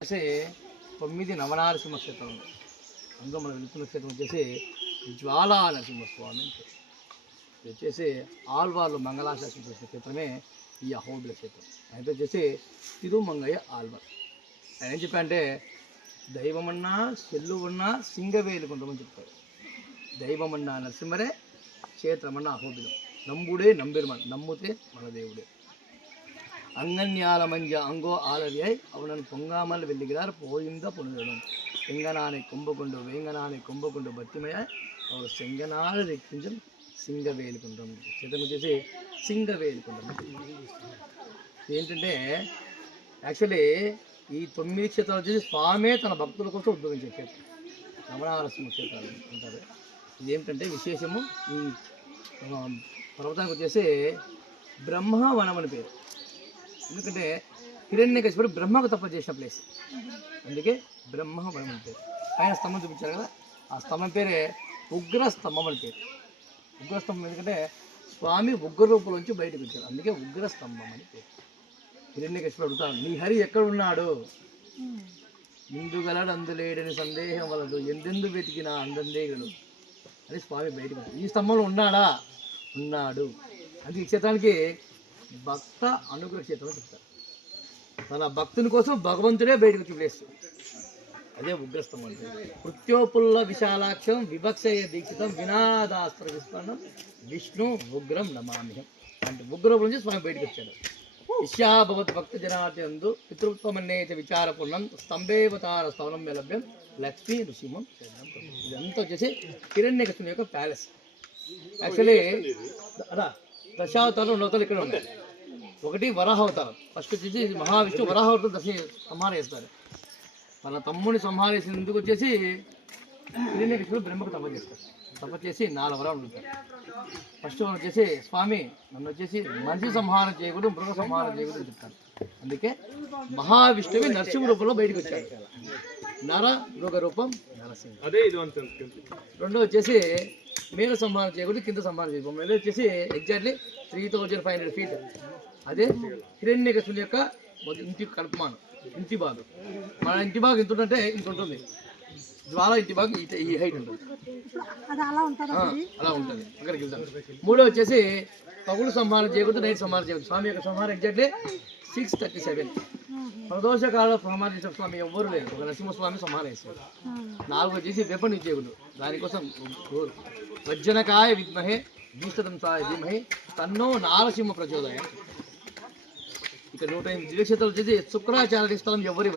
వచ్చేసి 9 నవనారసింహ క్షేత్రం ఉంది. అందులో మనం వెళ్తున్న క్షేత్రం వచ్చేసి జ్వాలా నరసింహస్వామి అని పేరు. ఇది వచ్చేసి ఆల్వార్లు మంగళాశాసనం చేసిన క్షేత్రమే ఈ అహోబిల క్షేత్రం. ఆయన పేరు వచ్చేసి తిరుమంగయ్య ఆల్వార్. ఆయన ఏం చెప్పారంటే దైవమన్నా చెల్లువన్నా సింగవేలు కొంతమంది చెప్తారు. దైవమన్నా నరసింహరే, క్షేత్రమన్నా అహోబిలం. నంబుడే నంబెరుమన్, నమ్ముతే మన దేవుడే. அங்கன்யாலமஞ்ச அங்கோ ஆலவியை அவனன் பொங்காமல் வெள்ளுகிறார் போயிருந்த புனிதனும் செங்கனானை கொம்ப கொண்டு வேங்கனானை கொம்ப கொண்டு பத்திமையாய் அவர் செங்கనాలు రెక్కించం సింగవేలుకుంటాం. క్షేత్రం వచ్చేసి సింగవేలుకుంటాం. ఏంటంటే యాక్చువల్లీ ఈ 9 క్షేత్రాలు వచ్చేసి స్వామే తన భక్తుల కోసం ఉద్భవించే క్షేత్రం నవనారసింహ క్షేత్రాలు అంటారు. ఇది ఏమిటంటే విశేషము, ఈ పర్వతానికి వచ్చేసి బ్రహ్మవనం అని పేరు. ఎందుకంటే హిరణ్యకశిపుడు బ్రహ్మకు తపస్సు చేసిన ప్లేస్, అందుకే బ్రహ్మవనం అని పేరు. ఆయన స్తంభం చూపించారు కదా, ఆ స్తంభం పేరే ఉగ్ర స్తంభం అని పేరు. ఉగ్ర స్తంభం ఎందుకంటే స్వామి ఉగ్ర రూపంలోంచి బయటకు వచ్చారు, అందుకే ఉగ్ర స్తంభం అని పేరు. హిరణ్యకశిపుడు అడుగుతాడు, నీ హరి ఎక్కడ ఉన్నాడు? ఇందుగలడు అందులేడని సందేహం వలదు, ఎందెందు వెతికినా అందందేగడు అని స్వామి బయటకు వచ్చాడు. ఈ స్తంభంలో ఉన్నాడా? ఉన్నాడు. అందుకే ఈ క్షేత్రానికి భక్త అనుగ్రహ క్షేత్రం చెప్తారు. తన భక్తుని కోసం భగవంతుడే బయటకు వచ్చి ప్లేస్, అదే ఉగ్రస్తంభం అంటే. కృత్యోపుల్ల విశాలాక్షం విభక్షయ దీక్షితం వినాదాస్త్ర విస్ఫరణం విష్ణు ఉగ్రం నమామ్యహం అంటే ఉగ్రం నుంచి స్వామి బయటకు వచ్చాడు. ఇష్యాభవత్ భక్త జనార్దందు పితృత్వమన్నేత విచారపూర్ణం స్తంభేవతార స్థవనం లభ్యం లక్ష్మీ ఋషిమం. ఇదంతా వచ్చేసి హిరణ్యకశిపుని యొక్క ప్యాలెస్. యాక్చువల్లీ దశావతారం 2 అవతారాలు ఇక్కడ ఉంటాయి. ఒకటి వరాహావతారం, ఫస్ట్ వచ్చేసి మహావిష్ణు వరాహావతారం సంహారేస్తారు. వాళ్ళ తమ్ముని సంహారేసినందుకు వచ్చేసి హిరణ్యకశిపుడు బ్రహ్మకు తపస్సు చేస్తారు. తపస్సు చేసి 4 వరాలు ఉంటారు. ఫస్ట్ వరం వచ్చేసి స్వామి నన్ను వచ్చేసి మనిషి సంహారం చేయకూడదు, మృగ సంహారం చేయకూడదు అని చెప్తారు. అందుకే మహావిష్ణువి నరసింహ రూపంలో బయటకు వచ్చాడు. నర మృగ రూపం నరసింహ. రెండో వచ్చేసి మీద సంహారం చేయకూడదు, కింద సంహారం చేయకూడదు. మీద వచ్చేసి ఎగ్జాక్ట్లీ 3500 feet. అదే హిరణ్యకశిపుని యొక్క ఇంటి కల్పమానం, ఇంటి భాగం. మన ఇంటి భాగం ఇంత ఉంటే ఇంత ఉంటుంది, జ్వాల ఇంటి భాగం ఈ హైట్ ఉంటుంది, అలా ఉంటుంది. అక్కడికి వెళ్తాను. మూడో వచ్చేసి పగులు సంహారం చేయకూడదు, నైట్ సంహారం చేయకూడదు. స్వామి యొక్క సంహారం ఎగ్జాక్ట్లీ 6:37. ప్రదోషకాల సంహారం చేసిన స్వామి ఎవ్వరు లేదు, ఒక నరసింహస్వామి సంహారం చేశారు. 4 వచ్చేసి వెపన్ యూజ్ చేయకూడదు, దానికోసం వజ్జనకాయ విద్మహే ద్విష్టదంసాయ ధీమహి తన్నో నారసింహ ప్రచోదయ. ఇక్కడ 108 దివ్యక్షేత్రాలు వచ్చేసి శుక్రాచార్య స్థలం ఎవరు